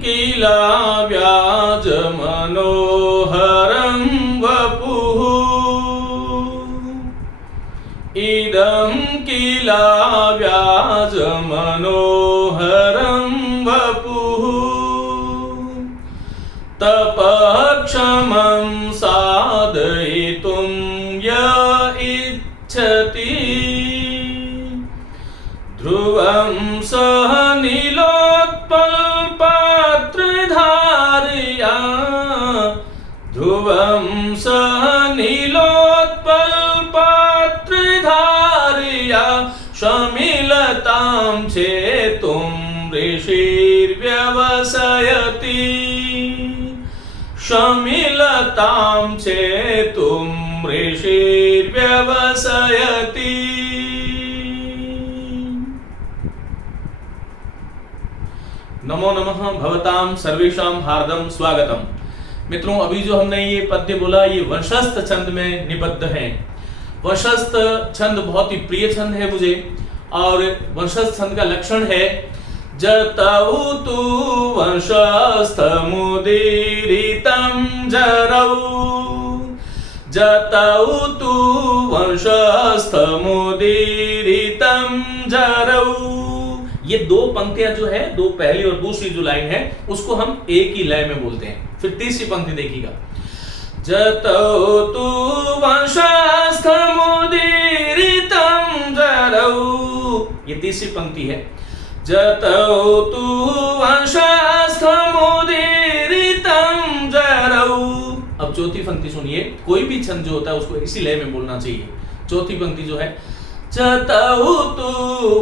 किल व्याज मनोहरं वपुः इदं किल व्याज मनोहरं वपुः तपक्षमं साधयितुं य इच्छति ध्रुवं सह नीलोत्पलपात्रधारया ध्रुवं सह नीलोत्पलपात्रधारया शमिलतां चेतुं ऋषिर्व्यवसयति शमिलतां चेतुं ऋषिर्व्यवसयति। नमो नमः भवतां सर्वेषां हार्दं स्वागतम। मित्रों, अभी जो हमने ये पद्य बोला ये वंशस्थ छंद में निबद्ध है। वंशस्थ छंद बहुत ही प्रिय छंद है मुझे, और वंशस्थ छंद का लक्षण है जतौ तु वंशस्थमुदीरितं जरौ जतौ तु वंशस्थमुदीरितं जरौ। ये दो पंक्तियां जो है, दो पहली और दूसरी जो लाइन है उसको हम एक ही लय में बोलते हैं। फिर तीसरी पंक्ति देखिएगा, जतौ तु वंशस्थमुदीरितं जरौ, ये तीसरी पंक्ति है। जतौ तु वंशस्थमुदीरितं जरौ। अब चौथी पंक्ति सुनिए, कोई भी छंद जो होता है उसको इसी लय में बोलना चाहिए। चौथी पंक्ति जो है, जतौ तु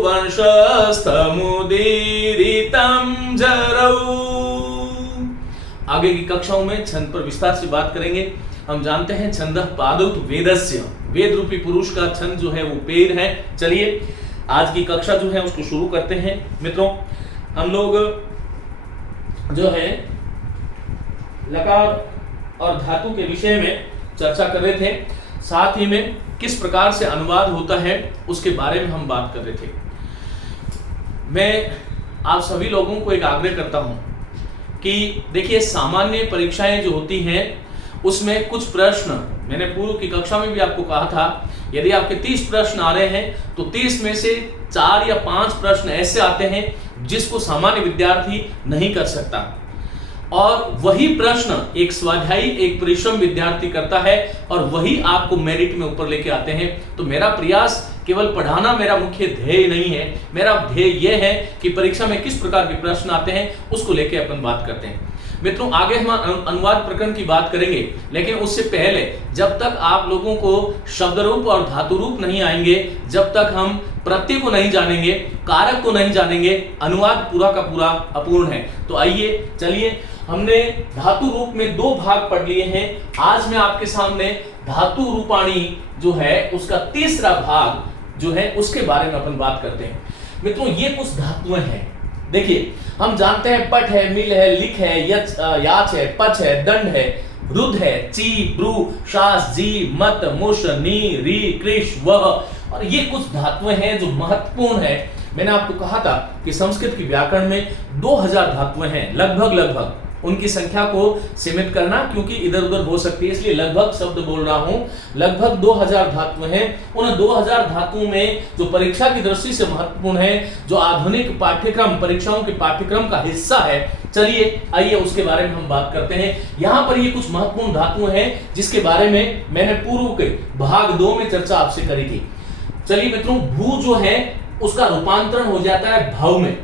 वंशस्थमुदीरितं जरौ। आगे की कक्षाओं में छंद पर विस्तार से बात करेंगे। हम जानते हैं छंदः पादौ वेदस्य, वेद रूपी पुरुष का छंद जो है वो पेड़ है। चलिए आज की कक्षा जो है उसको शुरू करते हैं। मित्रों, हम लोग जो है लकार और धातु के विषय में चर्चा कर रहे थे, साथ ही में किस प्रकार से अनुवाद होता है उसके बारे में हम बात कर रहे थे। मैं आप सभी लोगों को एक आग्रह करता हूं कि देखिए, सामान्य परीक्षाएं जो होती हैं उसमें कुछ प्रश्न, मैंने पूर्व की कक्षा में भी आपको कहा था, यदि आपके 30 प्रश्न आ रहे हैं तो 30 में से 4 या 5 प्रश्न ऐसे आते हैं जिसको सामान्य विद्यार्थी नहीं कर सकता, और वही प्रश्न एक स्वाध्यायी, एक परिश्रम विद्यार्थी करता है और वही आपको मेरिट में ऊपर लेके आते हैं। तो मेरा प्रयास केवल पढ़ाना मेरा मुख्य ध्येय नहीं है। मेरा ध्येय यह है कि परीक्षा में किस प्रकार के प्रश्न आते हैं उसको लेके अपन बात करते हैं। मित्रों, आगे हम अनुवाद प्रकरण की बात करेंगे, लेकिन उससे पहले जब तक आप लोगों को शब्द रूप और धातु रूप नहीं आएंगे, जब तक हम प्रत्यय को नहीं जानेंगे, कारक को नहीं जानेंगे, अनुवाद पूरा का पूरा अपूर्ण है। तो आइए चलिए, हमने धातु रूप में 2 भाग पढ़ लिए हैं। आज मैं आपके सामने धातु रूपाणी जो है उसका तीसरा भाग जो है उसके बारे में अपन बात करते हैं। मित्रों, ये कुछ धातुएं हैं। देखिए, हम जानते हैं पट है, मिल है, लिख है, यच याच है, पच है, दंड है, रुद है, ची, ब्रू, शास, जी, मत, मुश, नी, री, कृष, वह, और ये कुछ धातुएं हैं जो महत्वपूर्ण है। मैंने आपको कहा था कि संस्कृत की व्याकरण में 2000 धातुएं हैं, लगभग। उनकी संख्या को सीमित करना क्योंकि इधर उधर हो सकती है, इसलिए लगभग शब्द बोल रहा हूं। लगभग 2000 धातुएं हैं। उन 2000 धातुओं में जो परीक्षा की दृष्टि से महत्वपूर्ण है, जो आधुनिक पाठ्यक्रम, परीक्षाओं के पाठ्यक्रम का हिस्सा है, चलिए आइए उसके बारे में हम बात करते हैं। यहाँ पर ये कुछ महत्वपूर्ण धातुएं हैं जिसके बारे में मैंने पूर्व के भाग 2 में चर्चा आपसे करी थी। चलिए मित्रों, भू जो है उसका रूपांतरण हो जाता है भव में।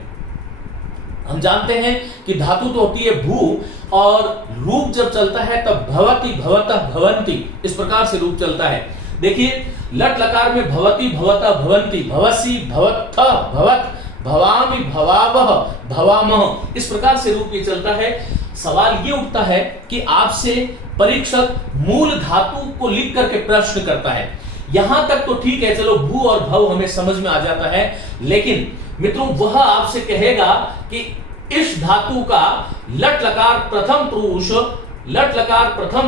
हम जानते हैं कि धातु तो होती है भू, और रूप जब चलता है तब भवति, भवतः, भवन्ति, इस प्रकार से रूप चलता है। देखिए, लट लकार में भवति, भवतः, भवन्ति, भवसि, भवत्थ, भवत, भवामि, भवावह, भवामह, इस प्रकार से रूप ये चलता है। सवाल ये उठता है कि आपसे परीक्षक मूल धातु को लिख करके प्रश्न करता है। यहां तक तो ठीक है, चलो भू और भव हमें समझ में आ जाता है, लेकिन मित्रों वह आपसे कहेगा कि इस धातु का लट लकार प्रथम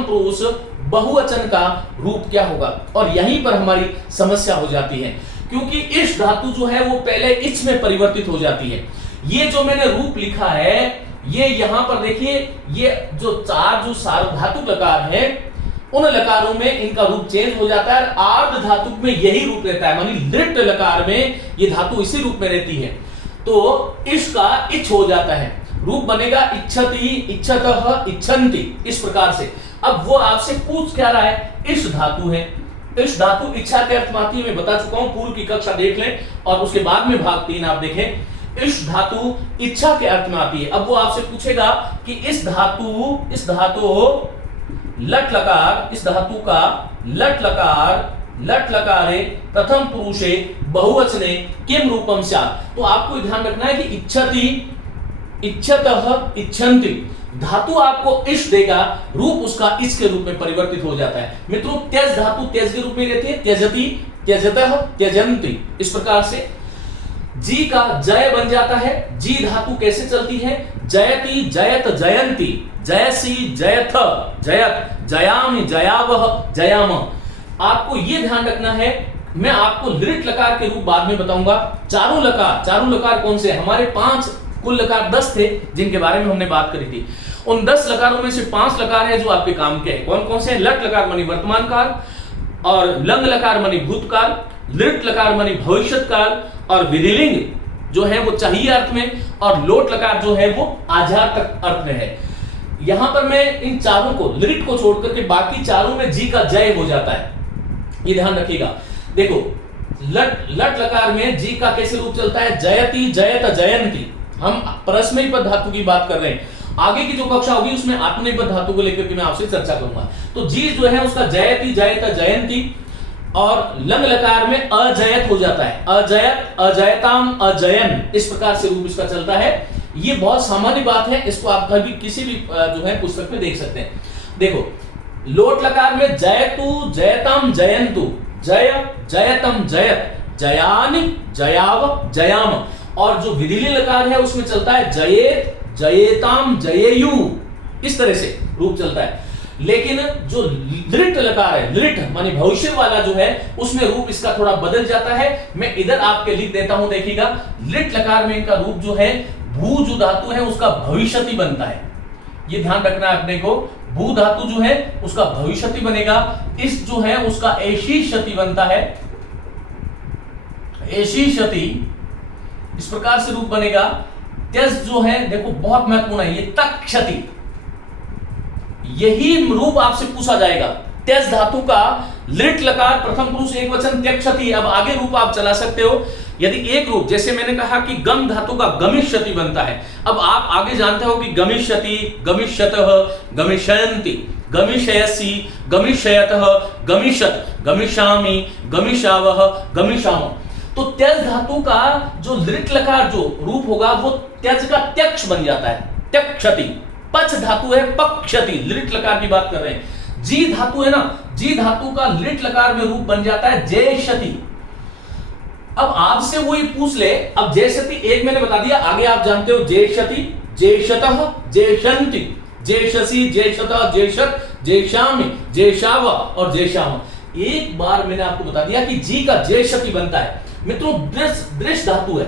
पुरुष बहुवचन का रूप क्या होगा, और यहीं पर हमारी समस्या हो जाती है, क्योंकि इस धातु जो है वो पहले इच में परिवर्तित हो जाती है। ये जो मैंने रूप लिखा है ये यहां पर देखिए, ये जो चार जो सार्वधातुक लकार है उन लकारों में इनका रूप चेंज हो जाता है, आर्ध धातुक में यही रूप रहता है, मानी लिट लकार में ये धातु इसी रूप में रहती है, तो इसका इच्छ हो जाता है, रूप बनेगा इच्छति, इच्छतः, इच्छन्ति, इस प्रकार से। अब वो आपसे पूछ क्या रहा है, इस धातु है, इस धातु इच्छा के अर्थ में आती है, मैं बता चुका हूं, पूर्व की कक्षा देख लें और उसके बाद में भाग 3 आप देखें, इस धातु इच्छा के अर्थ में आती है। अब वो आपसे पूछेगा कि इस धातु लट लकार, इस धातु का लट लकारे प्रथम पुरुषे बहुवचने किम रूपम स्यात्। तो आपको ध्यान रखना है कि इच्छति, इच्छतः, इच्छन्ति धातु आपको इश देगा, रूप उसका इस के रूप में परिवर्तित हो जाता है। मित्रों त्यज धातु त्यज के रूप में रहती है, त्यजति, त्यजतः, त्यजन्ति, इस प्रकार से। जी का जय बन जाता है, जी धातु कैसे चलती है, जयति, जयत, जयंती, जयसी, जयथ, जयत, जयामि, जयावह, जयाम। आपको ये ध्यान रखना है, मैं आपको लिट लकार के रूप बाद में बताऊंगा। चारों लकार कौन से, हमारे 5 कुल लकार 10 थे जिनके बारे में हमने बात करी थी। उन 10 लकारों में से 5 लकार है जो आपके काम के हैं। कौन कौन से हैं, लट लकार मानी वर्तमान काल, और लंग लकार मानी भूतकाल, लिट लकार मानी भविष्यत काल, और विधिलिंग जो है वो चाहिए अर्थ में, और लोट लकार जो है वो आधार तक अर्थ में है। यहां पर मैं इन चारों को, लिट को छोड़ करके बाकी चारों में जी का जय हो जाता है, ये ध्यान रखिएगा। देखो लट लकार में जी का कैसे रूप चलता है, जयति, जयत, जयंती। हम परस्मैपद धातु की बात कर रहे हैं, आगे की जो कक्षा होगी उसमें आत्मनेपद धातु को लेकर के मैं आपसे चर्चा करूंगा। तो जी जो है उसका जयति, जयत, जयंती, और लंग लकार में अजयत हो जाता है, अजयत, अजयताम, अजयन, इस प्रकार से रूप इसका चलता है। ये बहुत सामान्य बात है, इसको आप कभी किसी भी जो है पुस्तक में देख सकते हैं। देखो लोट लकार में जयतु, जयताम, जयंतु, जय, जयतम, जयत, जयानि, जयाव, जयाम, और जो विधिली लकार है उसमें चलता है जयेत, जयेताम, जयेयु, इस तरह से रूप चलता है। लेकिन जो लिट लकार है, लिट मानी भविष्य वाला जो है, उसमें रूप इसका थोड़ा बदल जाता है। मैं इधर आपके लिख देता हूं, देखिएगा लिट लकार में इनका रूप जो है, भू जो धातु है उसका भविष्यति बनता है, ये ध्यान रखना है अपने को। भू धातु जो है उसका भविष्यति बनेगा, इस जो है उसका ऐशी शति बनता है, ऐशी शति, इस प्रकार से रूप बनेगा। त्यज जो है देखो बहुत महत्वपूर्ण है, ये तक क्षति, यही रूप आपसे पूछा जाएगा। त्यज धातु का लिट लकार प्रथम पुरुष एक वचन त्यक्षति। अब आगे रूप आप चला सकते हो, यदि एक रूप, जैसे मैंने कहा कि गम धातु का गमिष्यति बनता है। अब आप आगे जानते हो कि गमिष्यति, गमिष्यतः, गमिष्यन्ति, गमिष्यसि, गमिष्यतः, गमिष्यत, गमिष्यामि, गमिष्यावः, गमिष्याम। तो त्यज धातु का जो लिट लकार जो रूप होगा वो त्यज का त्यक्ष बन जाता है, त्यक्षति। पच धातु है पक्षति, लिट लकार की बात कर रहे हैं। जी धातु है ना, जी धातु का लिट लकार में रूप बन जाता है जयशति। अब आपसे वही पूछ ले, अब जयशति एक मैंने बता दिया, आगे आप जानते हो जयशति, जयशतः, जयशन्ति, जयशसि, जयशतः, जयशत, जयशामि, जयशाव और जयशाम। एक बार मैंने आपको बता दिया कि जी का जयशति बनता है। मित्रों दृश्य धातु है,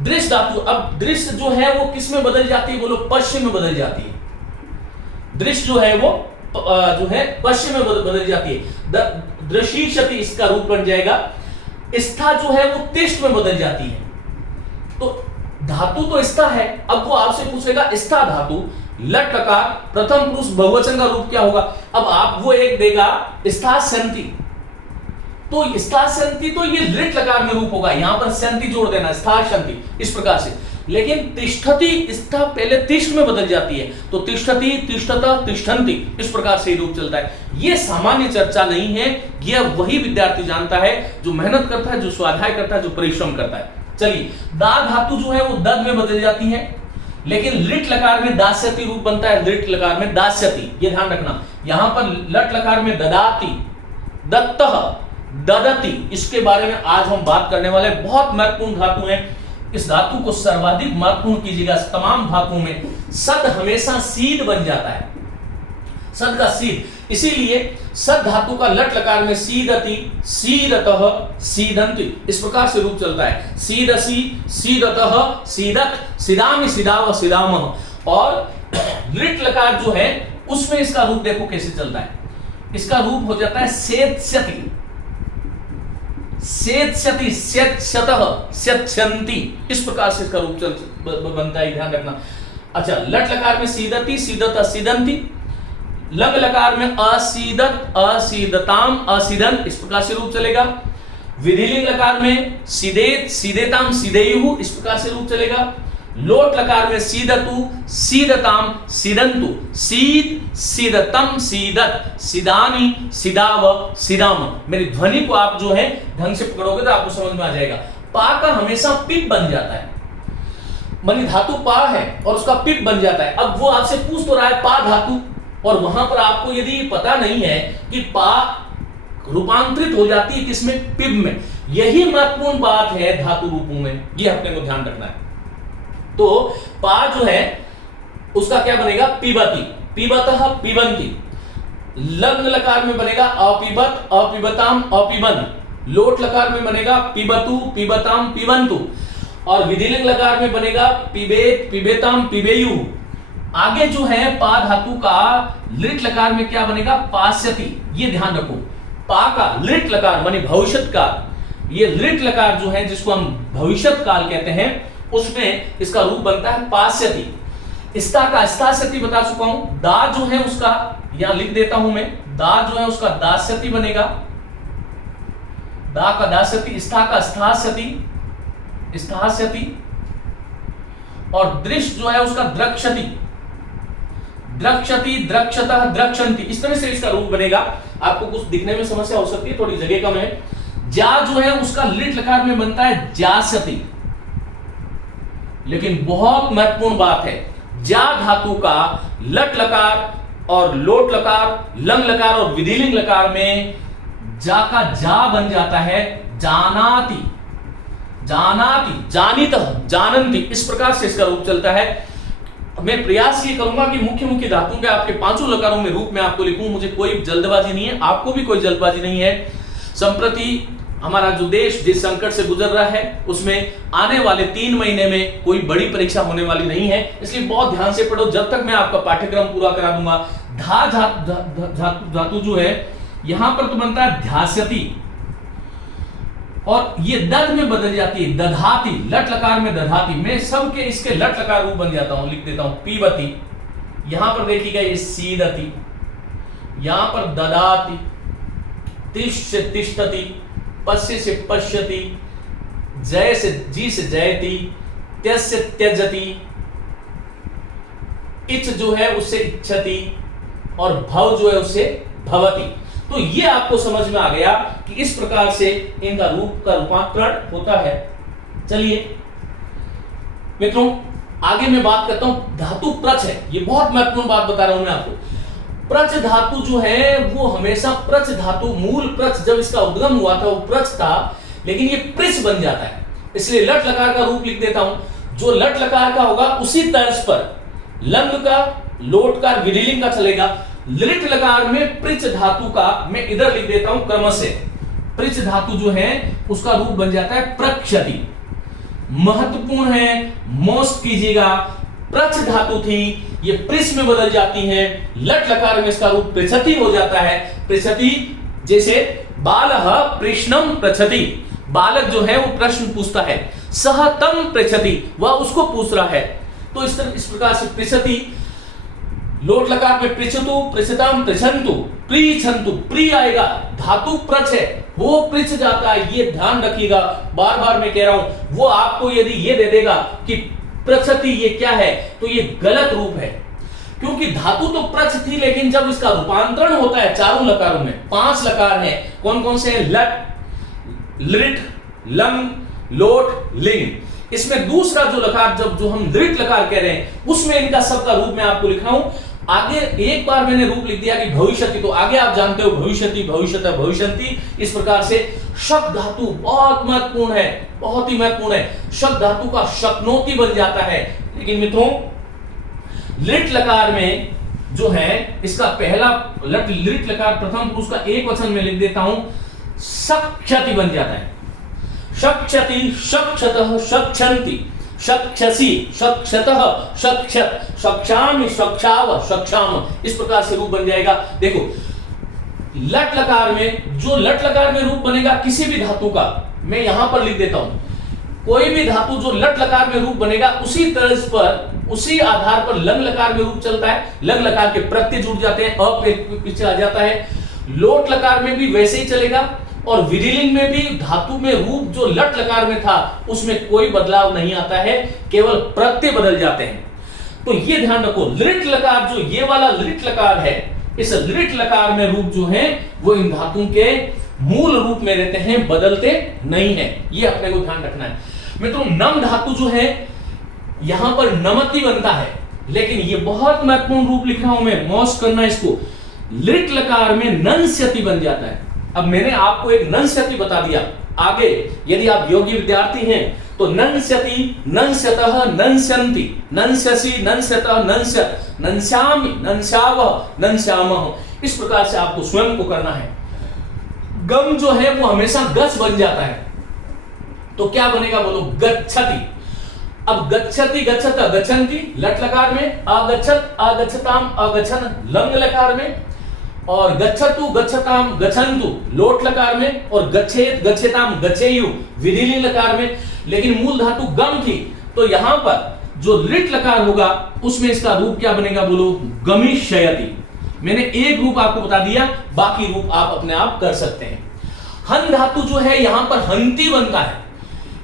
दृश्य धातु। अब दृश्य जो है वो किस में बदल जाती है, बोलो पश्चिम में बदल जाती है। दृश्य जो है वो जो है पश्चिम में बदल जाती है। दृशीशति इसका रूप बन जाएगा। स्था जो है वो तिष्ठ में बदल जाती है। तो धातु तो स्था है। अब वो आपसे पूछेगा स्था धातु लट लकार प्रथम पुरुष बहुवचन का रूप क्या होगा। अब आप वो एक देगा स्था संति, तो स्था संति तो ये लिट लकार में रूप होगा, यहां पर संति जोड़ देना, स्था संति, इस प्रकार से। लेकिन तिष्ठति स्था पहले तिष्ठ में बदल जाती है, तो तिष्ठति, तिष्ठतः, तिष्ठन्ति, इस प्रकार से रूप चलता है। ये सामान्य चर्चा नहीं है, यह वही विद्यार्थी जानता है जो मेहनत करता है, जो स्वाध्याय करता है, जो परिश्रम करता है। चलिए, दा धातु जो है वो दद में बदल जाती है, लेकिन लिट लकार में दास्यति रूप बनता है, लिट लकार में दास्यति, ये ध्यान रखना। यहां पर लट लकार में ददाति, दत्तः, ददति, इसके बारे में आज हम बात करने वाले। बहुत महत्वपूर्ण धातु है, इस धातु को सर्वाधिक महत्वपूर्ण कीजिएगा। तमाम धातुओं में सद हमेशा सीध बन जाता है, सद का सीध, इसीलिए सद धातु का लट लकार में सीदति, सीदतः, सीदन्ति, इस प्रकार से रूप चलता है। सीदसि, सीदतः, सीदत, सीदामि, सीदाव, सीदामः। और लिट लकार जो है उसमें इसका रूप देखो कैसे चलता है। इसका रूप हो जाता है सेत्स्यति, सेत्स्यति, सेत्स्यतः, सेत्स्यन्ति, इस प्रकार से इसका रूप बनता है, ध्यान रखना। अच्छा, लट लकार में सीदति, सीदत, सीदंती। लंग लकार में असीदत, असीदताम, असीदन, इस प्रकार से रूप चलेगा। विधिलिंग लकार में सीदेत, सीदेताम, सीदेयुः, इस प्रकार से रूप चलेगा। लोट लकार में सीदतु, सीदताम, सीदंतु, सीद, सीदतम, सीदत, सीदानी, सीदाव, सीदाम। मेरी ध्वनि को आप जो है ढंग से पकड़ोगे तो आपको समझ में आ जाएगा। पा का हमेशा पिप बन जाता है, मानी धातु पा है और उसका पिप बन जाता है। अब वो आपसे पूछ तो रहा है पा धातु, और वहां पर आपको यदि पता नहीं है कि पा रूपांतरित हो जाती है किसमें, पिप में। यही महत्वपूर्ण बात है धातु रूपों में, ये अपने को ध्यान रखना है। तो पा जो है उसका क्या बनेगा, पिबती, पिबतः, पिबंती। लंग लकार में बनेगा अपिबत, अपिबताम, अपिबन। लोट लकार में बनेगा पिबतु, पिबताम, पिबंतु। और विधिलिंग लकार में बनेगा पिबेत, पिबेताम, पिबेयु। आगे जो है पा धातु का लिट लकार में क्या बनेगा, पास्यति। ये ध्यान रखो, पा का लिट लकार मानी भविष्यत काल, ये लिट लकार जो है जिसको हम भविष्यत काल कहते हैं, उसमें इसका रूप बनता है पास्यति। स्था का स्थास्यति बता चुका हूं। दा जो है उसका यहां लिख देता हूं मैं, दा जो है उसका दास्यति बनेगा, दा का दास्यति। स्था का स्थास्यति, स्थास्यति। और दृश्य जो है उसका द्रक्षति, द्रक्षति, द्रक्षतः, द्रक्षन्ति। इस तरह से इसका रूप बनेगा। आपको कुछ दिखने में समस्या हो सकती है, थोड़ी जगह कम है। जा जो है उसका लिट लकार में बनता है जास्यति। लेकिन बहुत महत्वपूर्ण बात है, जा धातु का लट लकार और लोट लकार, लंग लकार और विधिलिंग लकार में जा का जा बन जाता है जानाति, जानाति, जानितः, जानन्ति। इस प्रकार से इसका रूप चलता है। मैं प्रयास ये करूंगा कि मुख्य मुख्य धातुओं के आपके पांचों लकारों में रूप में आपको लिखूं। मुझे कोई जल्दबाजी नहीं है, आपको भी कोई जल्दबाजी नहीं है। संप्रति हमारा जो देश जिस संकट से गुजर रहा है उसमें आने वाले 3 महीने में कोई बड़ी परीक्षा होने वाली नहीं है, इसलिए बहुत ध्यान से पढ़ो जब तक मैं आपका पाठ्यक्रम पूरा करा दूंगा। धातु जो है यहां पर तो बनता है ध्यास्यति, और ये दध में बदल जाती है दधाती, लट लकार में दधाती। मैं सबके इसके लट लकार रूप बन जाता हूं, लिख देता हूं पीबती। यहां पर देखिएगा ये सीदती, यहां पर ददाती, तिष्ठ से तिष्ठति, पश्य से पश्यति, जय से जी से जयति, त्यज से त्यजति, इच्छ जो है उससे इच्छति, और भव जो है उससे भवति। तो ये आपको समझ में आ गया कि इस प्रकार से इनका रूप का रूपांतरण होता है। चलिए मित्रों, आगे मैं बात करता हूं धातु प्रच है। ये बहुत महत्वपूर्ण बात बता रहा हूं मैं आपको। प्रच धातु जो है वो हमेशा प्रच धातु, मूल प्रच जब इसका उद्गम हुआ था वो प्रच था, लेकिन ये प्रिच बन जाता है, इसलिए लट लकार का रूप लिख देता हूं। जो लट लकार का होगा उसी तर्ज पर लंग का, लोट का, विधिलिंग का चलेगा। लिट लकार में प्रिच धातु का मैं इधर लिख देता हूं क्रम से। प्रिच धातु जो है उसका रूप बन जाता है प्रक्षति। महत्वपूर्ण है, मोस्ट कीजिएगा। प्रच धातु थी, ये प्रिच में बदल जाती है। लट लकार में इसका रूप पृछति हो जाता है। पृछति जैसे बालः प्रश्नम पृछति, बालक जो है वो प्रश्न पूछता है। सह तम पृछति, वह उसको पूछ रहा है। तो इस प्रकार से पृछति। लोट लकार में पृछतु, पृछताम, पृछन्तु, प्रीछन्तु, प्री आएगा, धातु प्रच है, वो पृछ जाता है। ये ध्यान रखिएगा, बार बार मैं कह रहा हूं। वो आपको यदि ये दे देगा कि प्रक्षति ये क्या है, तो ये गलत रूप है, क्योंकि धातु तो प्रच थी, लेकिन जब इसका रूपांतरण होता है चारों लकारों में, 5 लकार हैं। कौन कौन से हैं? लट, लिट, लंग, लोट, लिंग। इसमें दूसरा जो लकार जो हम लिट लकार कह रहे हैं, उसमें इनका सबका रूप मैं आपको लिख रहा हूं। आगे एक बार मैंने रूप लिख दिया कि भविष्यति, तो आगे आप जानते हो भविष्यति, भविष्यतः, भविष्यन्ति। इस प्रकार से शक धातु बहुत महत्वपूर्ण है, बहुत ही महत्वपूर्ण है। शक धातु का शक्नोति बन जाता है। लेकिन मित्रों, लिट लकार में जो है इसका पहला लिट लकार प्रथम पुरुष का एक वचन में लिख देता हूं, सक्षति बन जाता है। शक्षति, शक्षतः, शक्षन्ति। शक्षसी, शक्षतः, शक्षत, शक्षामि, शक्षाव, शक्षाम, इस प्रकार से रूप बन जाएगा। देखो लट लकार में, जो लट लकार में रूप बनेगा किसी भी धातु का, मैं यहां पर लिख देता हूं, कोई भी धातु जो लट लकार में रूप बनेगा उसी तर्ज पर, उसी आधार पर लंग लकार में रूप चलता है। लंग लकार के प्रत्यय जुड़ जाते हैं, अ पीछे आ जाता है। लोट लकार में भी वैसे ही चलेगा, और विधिलिंग में भी धातु में रूप जो लट लकार में था उसमें कोई बदलाव नहीं आता है, केवल प्रत्यय बदल जाते हैं। तो ये ध्यान रखो, लिट लकार जो ये वाला लिट लकार है, इस लिट लकार में रूप जो है वो इन धातुओं के मूल रूप में रहते हैं, बदलते नहीं है। ये अपने को ध्यान रखना है मित्रों। नम धातु जो है यहां पर नमति बनता है, लेकिन ये बहुत महत्वपूर्ण रूप लिख रहा हूं मैं, मौस करना इसको। लिट लकार में नंस्यति बन जाता है। अब मैंने आपको एक नंस्यति बता दिया, आगे यदि आप योगी विद्यार्थी हैं तो नंस्यति, नंस्यतः, नंस्यन्ति, नंस्यसि, नंस्यतः, नंस्यत, नंस्यामि, नंस्यावः, नंस्यामः, इस प्रकार से आपको स्वयं को करना है। गम जो है वो हमेशा गच बन जाता है, तो क्या बनेगा बोलो, गच्छति। अब गच्छति, गच्छत, गच्छन्ति लट लकार में, अगच्छत, अगच्छताम, अगच्छन लंग लकार में, और गच्छतु, गच्छताम, गच्छन्तु लोट लकार में, और गच्छेत, गच्छेताम, गच्छेयु विधिलिंग लकार में। लेकिन मूल धातु गम थी, तो यहां पर जो लिट लकार होगा उसमें इसका रूप क्या बनेगा बोलो, गमिष्यति। मैंने एक रूप आपको बता दिया, बाकी रूप आप अपने आप कर सकते हैं। हन धातु जो है यहां पर हंती बनता है,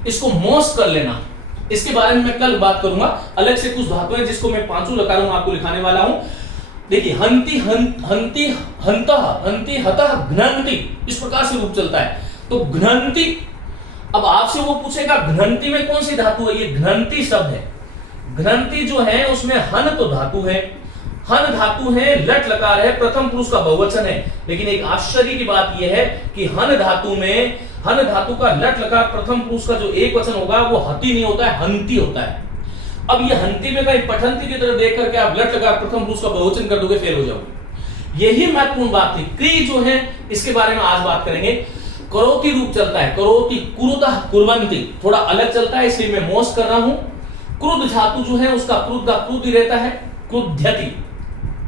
इसको मोस कर लेना। इसके बारे में मैं कल बात करूंगा, अलग से कुछ धातु है जिसको मैं पांचों लकारों में आपको लिखाने वाला हूं। देखिए हंती, हंती, हंतः, हंती, हतः, घ्नन्ति, इस प्रकार से रूप चलता है। तो घ्नन्ति, अब आपसे वो पूछेगा घ्नन्ति में कौन सी धातु है, ये घ्नन्ति शब्द है। घ्नन्ति जो है उसमें हन तो धातु है, हन धातु है, लट लकार है, प्रथम पुरुष का बहुवचन है। लेकिन एक आश्चर्य की बात यह है कि हन धातु में, हन धातु का लट लकार प्रथम पुरुष का जो एक वचन होगा वो हति नहीं होता है, हंती होता है। अब ये हंती में कहीं पठंती की तरह देख करके आप लट लकार प्रथम पुरुष का बहुवचन कर दोगे, फेल हो जाओगे। यही महत्वपूर्ण बात थी। क्री जो है इसके बारे में आज बात करेंगे। करोति रूप चलता है, करोति, कुरुतः, कुर्वन्ति, थोड़ा अलग चलता है इसलिए मैं मोस कर रहा हूं। क्रुद्ध धातु जो है उसका क्रुद्ध का क्रुद्ध ही रहता है, क्रुध्यति,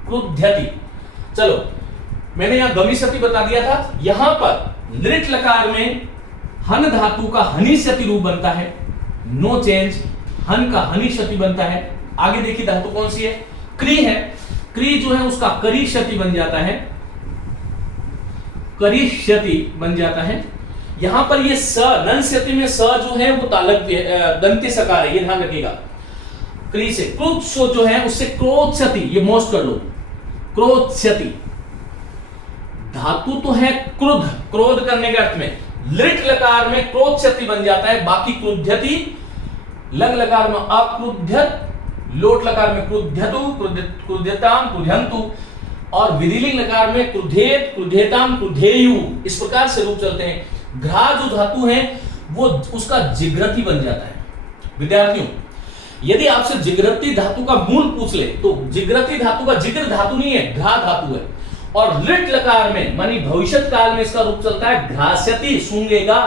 क्रुध्यति। चलो मैंने यहां गमिष्यति बता दिया था। यहां पर लिट लकार में हन धातु का हनिष्यति रूप बनता है, नो चेंज, हन का हनिष्यति बनता है। आगे देखिए धातु कौन सी है, क्री है, क्री जो है उसका करिष्यति बन जाता है, करिष्यति बन जाता है। यहां पर ये स, नंस्यति में स जो है वो तालक दंती सकार है, ये ध्यान रखिएगा। क्री से क्रोध जो है उससे क्रोधस्यति, ये मोस्ट कर लो, क्रोधस्यति। धातु तो है क्रुद्ध, क्रोध करने के अर्थ में। लिट लकार में क्रोधस्यति बन जाता है, बाकी क्रुध्यति, लंग लकार में अक्रुध्यत, लोट लकार में क्रुध्यतु, क्रुध्यताम, क्रुध्यन्तु, और विधिलिंग लकार में क्रुध्येत, क्रुध्येताम, क्रुध्येयु, इस प्रकार से रूप चलते हैं। घ्रा जो धातु है वो उसका जिग्रति बन जाता है। विद्यार्थियों यदि आपसे जिग्रति धातु का मूल पूछ ले तो जिग्रति धातु का जिग्र धातु नहीं है, घ्रा धातु है। और लिट लकार में मानी भविष्यत काल में इसका रूप चलता है घ्रास्यति, सूंघेगा,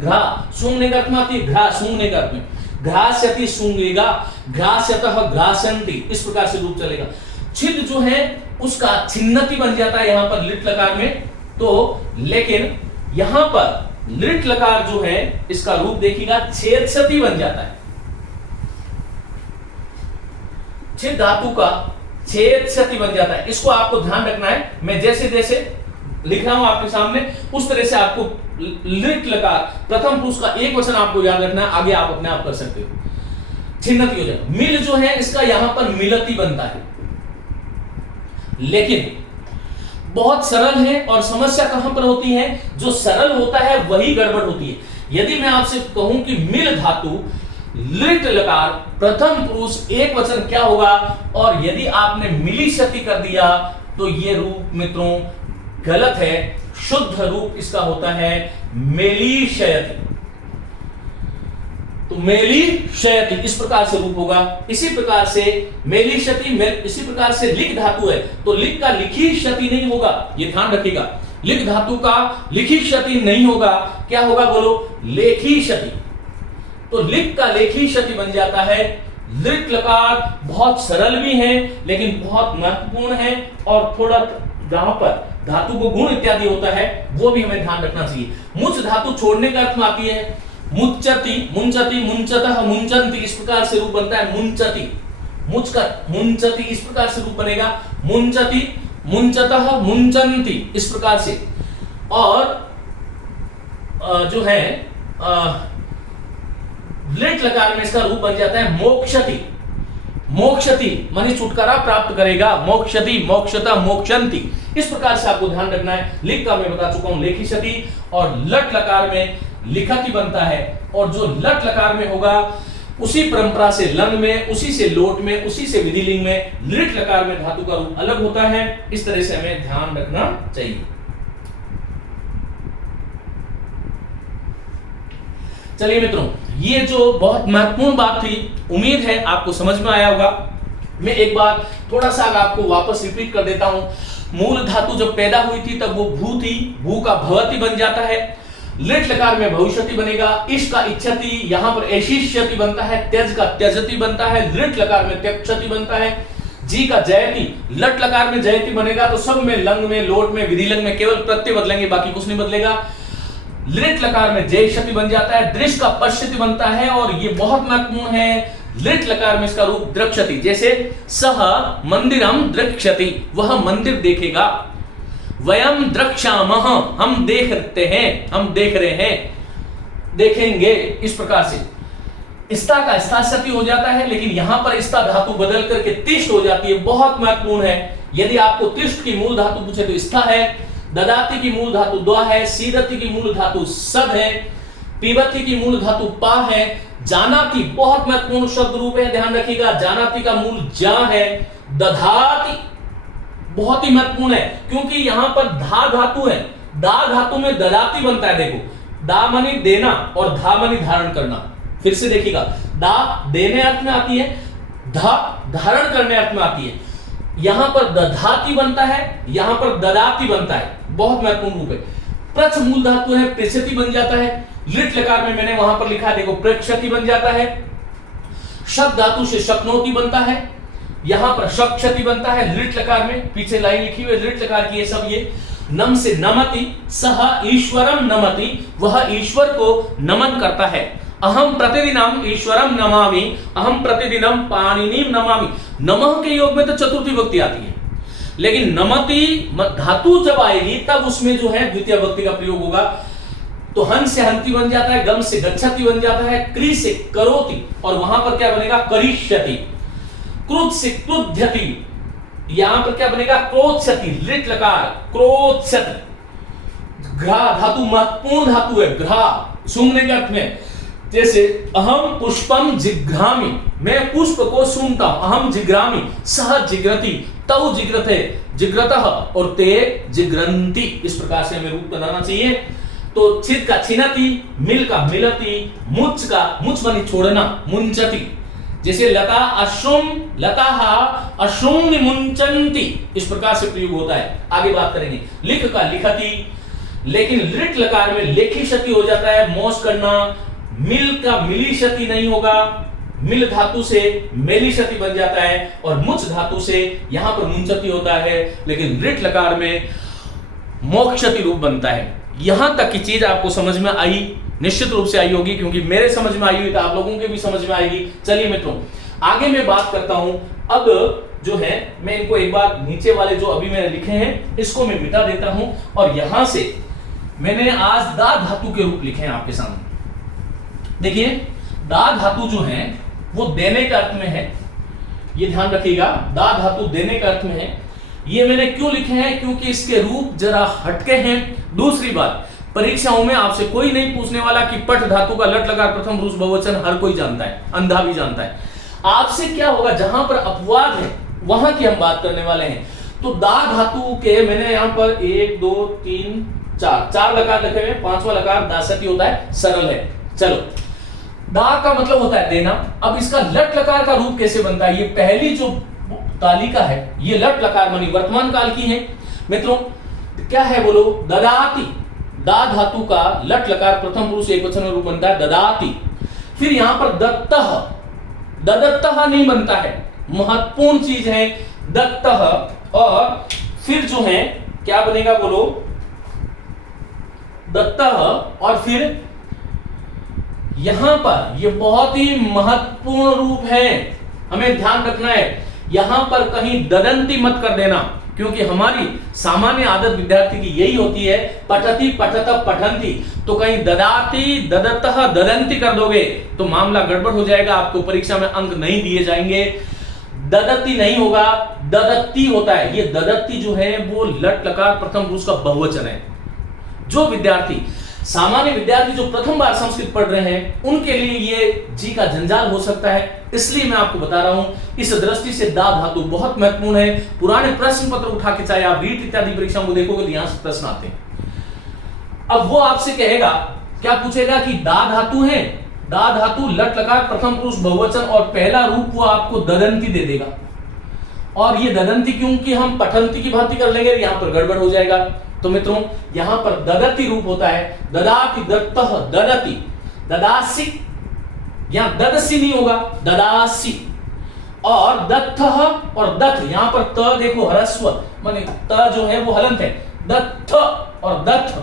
घ्रा सूंघने का अर्थ में आती है, घ्रा सूंघने का अर्थ में, घ्रास्यति सूंघेगा, घ्रास्यतः, घ्रासन्ति, इस प्रकार से रूप चलेगा। छिद जो है उसका छिन्नति बन जाता है यहां पर लिट लकार में। तो लेकिन यहां पर लिट लकार जो है इसका रूप देखिएगा छेदस्यति बन जाता है। छिद धातु का छेदस्यति बन जाता है, इसको आपको ध्यान रखना है। मैं जैसे जैसे लिख रहा हूं आपके सामने उस तरह से आपको लिट लकार प्रथम पुरुष का एक वचन आपको याद रखना है, आगे आप अपने आप कर सकते हो। छिन्नति हो जाए। मिल जो है इसका यहां पर मिलती बनता है, लेकिन बहुत सरल है। और समस्या कहां पर होती है, जो सरल होता है वही गड़बड़ होती है। यदि मैं आपसे कहूं कि मिल धातु लिट लकार प्रथम पुरुष एक वचन क्या होगा, और यदि आपने मिलिष्यति कर दिया तो ये रूप मित्रों गलत है। शुद्ध रूप इसका होता है मेलिशयति। तो मेलिशयति इस प्रकार से रूप होगा। इसी प्रकार से मेलिशयति, इसी प्रकार से लिख धातु है तो लिख का लिखी क्षति नहीं होगा, ये ध्यान रखिएगा। लिख धातु का लिखी क्षति नहीं होगा, क्या होगा बोलो, लेखी क्षति। तो लिक का लेखी क्षति बन जाता है लिट लकार। बहुत सरल भी है लेकिन बहुत महत्वपूर्ण है, और थोड़ा जहां पर धातु को गुण इत्यादि होता है वो भी हमें ध्यान रखना चाहिए। मुच धातु छोड़ने का अर्थ में आती है मुच्चति, मुंचति, मुंचतः, मुंचन्ति, इस प्रकार से रूप बनता है मुंचति। मुच का मुंचति इस प्रकार से रूप बनेगा मुंचति, मुंचतः, मुंचन्ति, इस प्रकार से। और जो है लिट लकार में इसका रूप बन जाता है मोक्षति। मोक्षति माने छुटकारा प्राप्त करेगा, मोक्षति, मोक्षता, मोक्षंति, इस प्रकार से आपको ध्यान रखना है। लिख का मैं बता चुका हूं लेखी क्षति, और लट लकार में लिखति बनता है, और जो लट लकार में होगा उसी परंपरा से लं में, उसी से लोट में, उसी से विधिलिंग में लिट लकार में धातु का रूप अलग होता है। इस तरह से हमें ध्यान रखना चाहिए। चलिए मित्रों, ये जो बहुत महत्वपूर्ण बात थी, उम्मीद है आपको समझ में आया होगा। मैं एक बार थोड़ा सा आपको वापस रिपीट कर देता हूं। मूल धातु जब पैदा हुई थी तब वो भू थी, भू का भवति बन जाता है। लिट लकार में भविष्यति बनेगा, इश का इच्छति, यहां पर एशिष्यति बनता है, त्यज का त्यजति बनता है, लिट लकार में त्यक्षति बनता है, जी का जयति, लट लकार में जयति बनेगा। तो सब में लंग में, लोट में, विधिलिंग में केवल प्रत्यय बदलेंगे, बाकी कुछ नहीं बदलेगा। लिट लकार में जय शति बन जाता है, दृश का पश्यति बनता है, और ये बहुत महत्वपूर्ण है। लिट लकार में इसका रूप द्रक्षति, जैसे सह मंदिरम द्रक्षति, वह मंदिर देखेगा। वयम द्रक्षामः, हम देखते हैं, हम देख रहे हैं, देखेंगे, इस प्रकार से। स्था का स्थासति हो जाता है, लेकिन यहां पर स्था धातु बदल करके तिष्ठ हो जाती है, बहुत महत्वपूर्ण है। यदि आपको तिष्ठ की मूल धातु पूछे तो स्था है, ददाति की मूल धातु द्वा है, सीदति की मूल धातु सद है, पीबति की मूल धातु पा है, जानाति बहुत महत्वपूर्ण शब्द रूप है, ध्यान रखिएगा। जानाति का मूल जा है, दधाति बहुत ही महत्वपूर्ण है, क्योंकि यहां पर धा धातु है, दा धातु में ददाति बनता है। देखो, दा मानी देना और धा मानी धारण करना। फिर से देखिएगा, दा देने अर्थ में आती है, धा धारण करने अर्थ में आती है। यहां पर दधाति बनता है, यहां पर ददाति बनता है, बहुत महत्वपूर्ण रूप है। प्रथ मूल धातु है, प्रेक्षति बन जाता है। लिट लकार में मैंने वहां पर लिखा है, देखो, प्रेक्षति बन जाता है। शक धातु से शक्नोति बनता है, यहां पर शक्षति बनता है लिट लकार में। पीछे लाइन लिखी हुई है लिट लकार की, ये सब ये। नम से नमति, सह ईश्वरम नमति, वह ईश्वर को नमन करता है। अहम प्रतिदिनम ईश्वरम नमामि, अहम प्रतिदिनम पाणिनिम नमामि। नमः के योग में तो चतुर्थी विभक्ति आती है, लेकिन नमति धातु जब आएगी तब उसमें जो है द्वितीय विभक्ति का प्रयोग होगा। तो हन से हंति बन जाता है, गम से गच्छति बन जाता है, क्री से करोति, और वहां पर क्या बनेगा, करिष्यति। क्रुद्ध से क्रुध्यति, यहां पर क्या बनेगा, क्रोधस्यति, लिट लकार, क्रोधस्यति। घ्रा धातु महत्वपूर्ण धातु है, घ्रा सूंघने के अर्थ में। जैसे अहम पुष्पम जिघ्रामि, मैं पुष्प को सूंघता हूं, अहम जिघ्रामि, सह जिघ्रति, तौ जिघ्रते, जिघ्रतः, और ते जिघ्रन्ति, इस प्रकार से हमें रूप बनाना चाहिए। तो छिद का छिनति, मिल का मिलति, मुच का मुच मानी छोड़ना, मुंचति। जैसे लता अश्रुम, लताहा अश्रुम मुंचन्ति, इस प्रकार से प्रयोग होता है। आगे बात करेंगे। लिख का लिखति, लेकिन लिट लकार में लेखी क्षति हो जाता है, मोश करना। मिल का मिली क्षति नहीं होगा, मिल धातु से मेली क्षति बन जाता है, और मुच धातु से यहां पर मुंचति होता है, लेकिन लिट लकार में मोक्षति रूप बनता है। यहां तक की चीज आपको समझ में आई, निश्चित रूप से आई होगी, क्योंकि मेरे समझ में आई हुई तो आप लोगों के भी समझ में आएगी। चलिए मित्रों, आगे मैं बात करता हूं। अब जो है मैं इनको एक बार नीचे वाले जो अभी मैंने लिखे हैं इसको मैं मिटा देता हूं, और यहां से मैंने आज दा धातु के रूप लिखे हैं आपके सामने। देखिए, दा धातु जो है वो देने के अर्थ में है, ये ध्यान रखिएगा, दा धातु देने के अर्थ में है। ये मैंने क्यों लिखे हैं, क्योंकि इसके रूप जरा हटके हैं। दूसरी बात, परीक्षाओं में आपसे कोई नहीं पूछने वाला कि पठ धातु का लट लगा प्रथम पुरुष बहुवचन हर कोई जानता है, अंधा भी जानता है। आपसे क्या होगा, जहां पर अपवाद है वहां की हम बात करने वाले हैं। तो दा धातु के मैंने यहां पर 1 2 3 4 लकार लिखे हुए, पांचवा लकार दासती होता है, सरल है। चलो, दा का मतलब होता है देना। अब इसका लट लकार का रूप कैसे बनता है, ये पहली जो तालिका है ये लट लकार मानी वर्तमान काल की है मित्रों। क्या है बोलो, ददाति। दा धातु का लट लकार प्रथम पुरुष एकवचन रूप बनता है ददाति। फिर यहां पर दत्तः, ददत्तः नहीं बनता है, महत्वपूर्ण चीज है दत्तः। और फिर जो है क्या बनेगा बोलो, दत्तः। और फिर यहां पर ये बहुत ही महत्वपूर्ण रूप है, हमें ध्यान रखना है, यहां पर कहीं ददंती मत कर देना, क्योंकि हमारी सामान्य आदत विद्यार्थी की यही होती है, पठति पठत पठंती, तो कहीं ददाती ददतः ददंती कर दोगे तो मामला गड़बड़ हो जाएगा, आपको परीक्षा में अंक नहीं दिए जाएंगे। ददती नहीं होगा, ददत्ती होता है। ये ददत्ती जो है वो लट लकार प्रथम पुरुष का बहुवचन है। जो विद्यार्थी, सामान्य विद्यार्थी जो प्रथम बार संस्कृत पढ़ रहे हैं, उनके लिए ये जी का जंजाल हो सकता है, इसलिए मैं आपको बता रहा हूं। इस दृष्टि से दा धातु बहुत महत्वपूर्ण है। पुराने प्रश्न पत्र उठा के चाहे आप रीट इत्यादि परीक्षा को देखोगे तो यहां से प्रश्न आते हैं। अब वो आपसे कहेगा, क्या पूछेगा कि दा धातु है, दा धातु लट लकार प्रथम पुरुष बहुवचन और पहला रूप वो आपको ददंती दे देगा। और ये ददंती क्योंकि हम पठंती की भांति कर लेंगे, यहां पर गड़बड़ हो जाएगा। तो मित्रों यहां पर ददती रूप होता है, ददाति दत्तः ददति, ददासी, यहां ददसी नहीं होगा, ददासी। और दत्तः और दत्त, यहां पर त देखो ह्रस्व, माने त जो है वो हलंत है, दत्त और दत्त,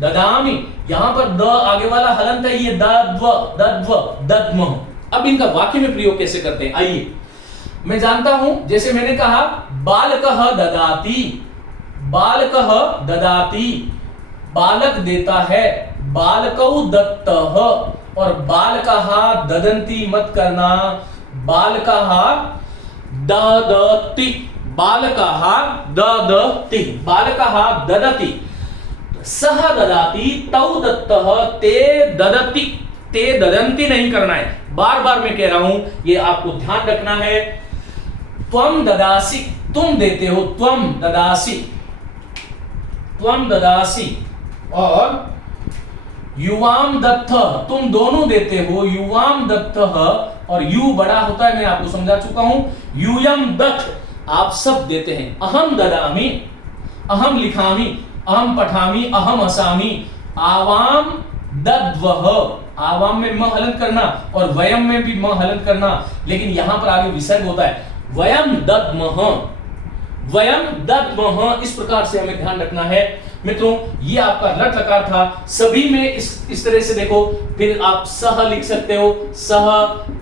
ददामी, यहां पर द आगे वाला हलंत है, ये दद्व दद्व दद्म। अब इनका वाक्य में प्रयोग कैसे करते हैं, आइए। मैं जानता हूं, जैसे मैंने कहा बालकः ददाति, बालकः ददाति, बालक देता है, बालकौ दत्तः। और बालकः ददंती मत करना, बालकः ददति, बालकः ददति, बालकः ददति, सह ददाति, तौ दत्तः, ते ददति, ते ददंती नहीं करना है। बार बार मैं कह रहा हूं, ये आपको ध्यान रखना है। त्वम ददासी, तुम देते हो, त्वम ददासी, त्वम ददासी। और युवाम दत्तः, तुम दोनों देते हो, युवाम दत्तः। और यू बड़ा होता है, मैं आपको समझा चुका हूं, यूयम दत्त, आप सब देते हैं। अहम ददामी, अहम लिखामी, अहम पठामी, अहम हसामी, आवाम दद्वह, आवाम में म हलंत करना और वयम में भी म हलंत करना, लेकिन यहां पर आगे विसर्ग होता है, वयम दद्मह, वयम दद्मह। इस प्रकार से हमें ध्यान रखना है। मित्रों ये आपका लट लकार था, सभी में इस तरह से देखो। फिर आप सह लिख सकते हो, सह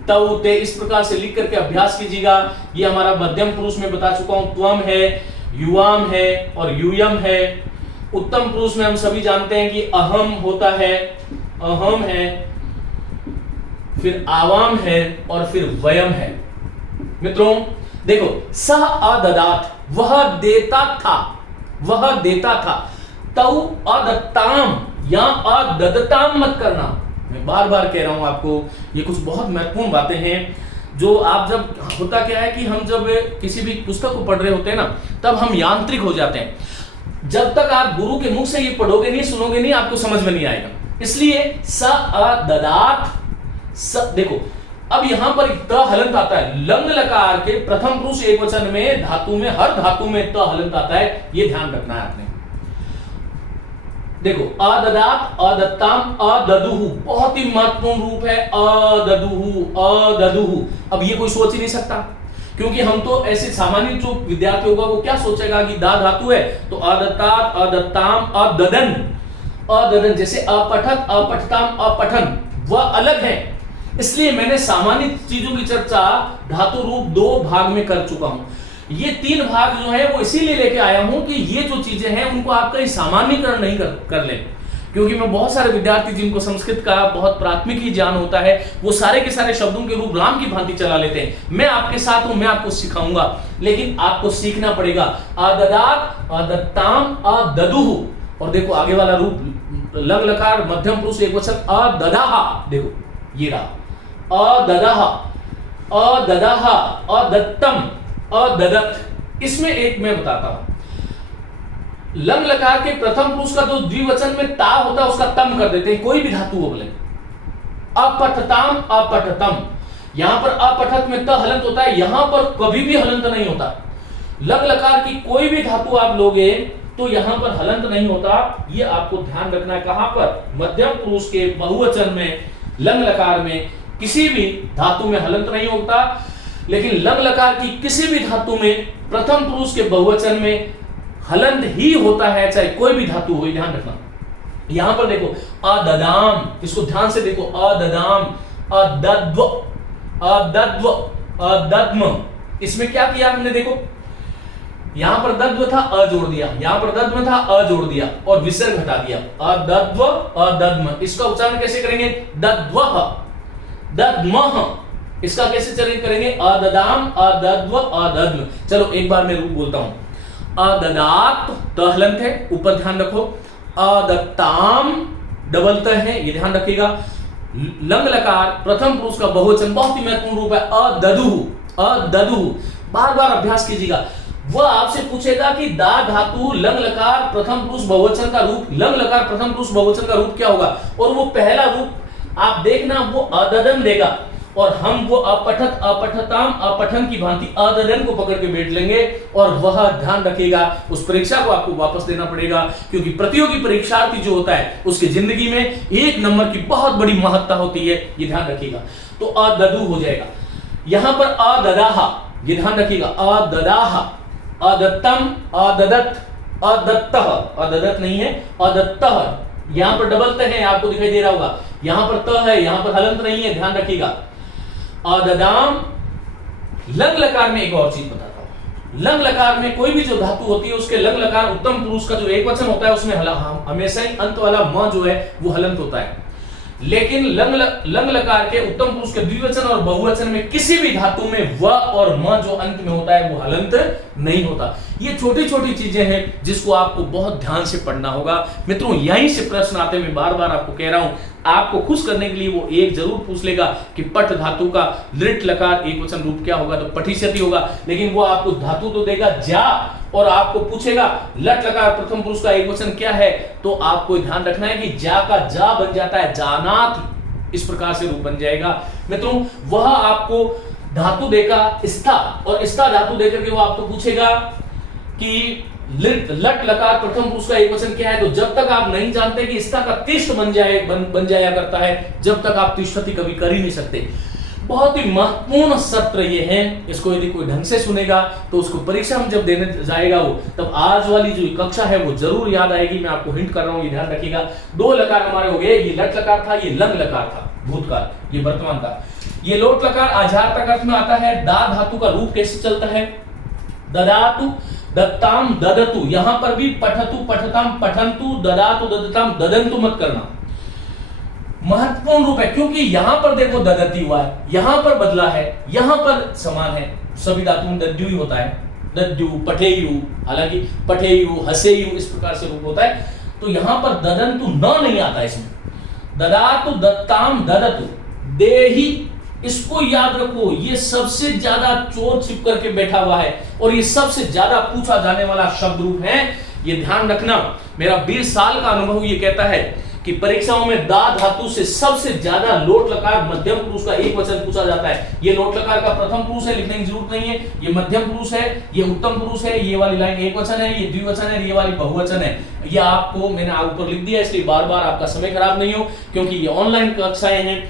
तौ ते, इस प्रकार से लिख करके अभ्यास कीजिएगा। ये हमारा मध्यम पुरुष में बता चुका हूं, त्वम है, युवाम है और यूयम है। उत्तम पुरुष में हम सभी जानते हैं कि अहम होता है, अहम है, फिर आवाम है और फिर वयम है। मित्रों देखो, सह अददात, वह देता था, वह देता था। तौ अदत्ताम, यहां अददताम मत करना। मैं बार बार कह रहा हूं आपको, ये कुछ बहुत महत्वपूर्ण बातें हैं जो आप, जब होता क्या है कि हम जब किसी भी पुस्तक को पढ़ रहे होते हैं ना, तब हम यांत्रिक हो जाते हैं। जब तक आप गुरु के मुख से ये पढ़ोगे नहीं, सुनोगे नहीं, आपको समझ में नहीं आएगा। इसलिए स अददात, देखो अब यहां पर त हलंत आता है, लंग लकार के प्रथम पुरुष एकवचन में, धातु में, हर धातु में त हलंत आता है, ये ध्यान रखना है आपने। देखो अददात, अदत्ताम, अददुहु, बहुत ही महत्वपूर्ण रूप है, अददुहु, अददुहु। अब ये कोई सोच ही नहीं सकता, क्योंकि हम तो ऐसे सामान्य जो विद्यार्थी होगा वो क्या सोचेगा कि दा धातु है तो अदत्तात, अदत्ताम, अददन, अददन, जैसे अपठत, अपठताम, अपठन, वह अलग है। इसलिए मैंने सामान्य चीजों की चर्चा धातु रूप 2 भाग में कर चुका हूं। ये 3 भाग जो है वो इसीलिए लेके आया हूं कि ये जो चीजें हैं उनको आप कहीं सामान्यकरण नहीं कर लें, क्योंकि मैं बहुत सारे विद्यार्थी जिनको संस्कृत का बहुत प्राथमिक ही ज्ञान होता है, वो सारे के सारे शब्दों के रूप राम की भांति चला लेते हैं। मैं आपके साथ हूं, मैं आपको सिखाऊंगा, लेकिन आपको सीखना पड़ेगा। अददात, अदत्ताम, अददुहु। और देखो आगे वाला रूप लंग लकार मध्यम पुरुष एकवचन, अददाहा, देखो ये रहा, अददाहा, अददाहा, अदत्तम, अददत। इसमें एक मैं बताता हूं, लंग लकार के प्रथम पुरुष का जो द्विवचन में ता होता है उसका तम कर देते हैं, कोई भी धातु हो बोले। अपठताम, अपठतम, यहां पर अपठत में त हलंत होता है, यहां पर कभी भी हलंत नहीं होता। लंग लकार की कोई भी धातु आप लोगे तो यहां पर हलंत नहीं होता, ये आपको ध्यान रखना है। कहां पर? मध्यम पुरुष के बहुवचन में, लंग लकार में किसी भी धातु में हलंत नहीं होता, लेकिन लंग लकार की किसी भी धातु में प्रथम पुरुष के बहुवचन में हलंत ही होता है, चाहे कोई भी धातु हो, ध्यान रखना। यहां पर देखो अददाम, इसको ध्यान से देखो, अददाम, अदद्व, अदद्व, अदद्म, इसमें क्या किया हमने, देखो यहां पर दद्व था, अ जोड़ दिया, यहां पर दद्म था, अ जोड़ दिया और विसर्ग हटा दिया, अदद्व, अदद्म। इसका उच्चारण कैसे करेंगे, दद्वह, दद्मह, इसका कैसे चरण करेंगे, अददाम, अदद्व, अदद्म। चलो एक बार मैं रूप बोलता हूं, अददात त हलंत है, ऊपर ध्यान रखो, अदत्ताम डबल त है, ये ध्यान रखिएगा। लंग लकार प्रथम पुरुष का बहुवचन बहुत ही महत्वपूर्ण रूप है, अददुहु, अददुहु, बार बार अभ्यास कीजिएगा। वह आपसे पूछेगा कि दा धातु लंग लकार प्रथम पुरुष बहुवचन का रूप, लंग लकार प्रथम पुरुष बहुवचन का रूप क्या होगा, और वो पहला रूप आप देखना, वो अददन देगा, और हम वो अपठत, अपठताम, अपठन की भांति अददन को पकड़ के बैठ लेंगे, और वह ध्यान रखिएगा उस परीक्षा को आपको वापस देना पड़ेगा, क्योंकि प्रतियोगी परीक्षार्थी जो होता है उसकी जिंदगी में एक नंबर की बहुत बड़ी महत्ता होती है, ये ध्यान रखिएगा। तो अददु हो जाएगा। यहां पर अददाहा, ये ध्यान रखिएगा, अददाहा, अदत्तम, अददत, अदत्तह, अददत नहीं है, अदत्तह, यहां पर डबल त है, आपको दिखाई दे रहा होगा, यहां पर त है, यहां पर हलंत नहीं है, ध्यान रखिएगा। अददाम, लंग लकार में एक और चीज बताता हूं, लंग लकार में कोई भी जो धातु होती है उसके लंग लकार उत्तम पुरुष का जो एक वचन होता है उसमें हमेशा ही अंत वाला म जो है वो हलंत होता है, लेकिन लंग लकार के उत्तम पुरुष के द्विवचन और बहुवचन में किसी भी धातु में व और म जो अंत में होता है वो हलंत नहीं होता। ये छोटी छोटी चीजें हैं जिसको आपको बहुत ध्यान से पढ़ना होगा। मित्रों यहीं से प्रश्न आते, मैं बार बार आपको कह रहा हूं, आपको खुश करने के लिए वो एक जरूर पूछ लेगा कि पट धातु का लिट लकार एक वचन रूप क्या होगा, तो पठिष्यति होगा, लेकिन वो आपको धातु तो देगा जा, और आपको पूछेगा लट लकार प्रथम पुरुष का एक वचन क्या है, तो आपको ध्यान रखना है कि जा का जा बन जाता है जानात, इस प्रकार से रूप बन जाएगा। मित्रों वह आपको धातु देगा स्था, और स्था धातु देकर के वो आपको पूछेगा कि लट लकार प्रथम पुरुष का एक वचन क्या है, तो जब तक आप नहीं जानते कि स्था का तिष्ठ बन जाया करता है, जब तक आप तिष्ठति कभी कर ही नहीं सकते। बहुत ही महत्वपूर्ण सत्र ये है, इसको यदि कोई ढंग से सुनेगा तो उसको परीक्षा में जब देने जाएगा वो, तब आज वाली जो कक्षा है वो जरूर याद आएगी। मैं आपको हिंट कर रहा हूं, ये ध्यान रखिएगा। दो लकार हमारे हो गए, ये लट लकार था, ये लंग लकार था भूतकाल, ये वर्तमान का। ये लोट लकार आजार्थक अर्थ में आता है। दा धातु का रूप कैसे चलता है, ददातु, दत्ताम, ददतु, यहां पर भी पठतु, पठताम, पठंतु, ददातु, ददताम, ददंतु मत करना, महत्वपूर्ण रूप है, क्योंकि यहां पर देखो ददती हुआ है, यहां पर बदला है, यहां पर समान है, सभी धातुओं में दद्यु ही होता है, दद्यु, पठेयु, हालांकि पठेयु, हसेयु इस प्रकार से रूप होता है, तो यहां पर ददंतु न नहीं आता इसमें। ददातु, दत्ताम, ददतु, देही, इसको याद रखो, ये सबसे ज्यादा चोर छिप करके बैठा हुआ है और ये सबसे ज्यादा पूछा जाने वाला शब्द रूप है, ये ध्यान रखना। मेरा 20 साल का अनुभव ये कहता है कि परीक्षाओं में दा धातु से सबसे ज्यादा लोट लकार मध्यम पुरुष का एक वचन पूछा जाता है। ये लोट लकार का प्रथम पुरुष है, लिखने की जरूरत नहीं है, ये मध्यम पुरुष है, ये उत्तम पुरुष है, ये वाली लाइन एक वचन है, ये द्विवचन है, ये वाली बहुवचन है। ये आपको मैंने ऊपर लिख दिया, इसलिए बार बार आपका समय खराब नहीं हो, क्योंकि ये ऑनलाइन कक्षाएं हैं,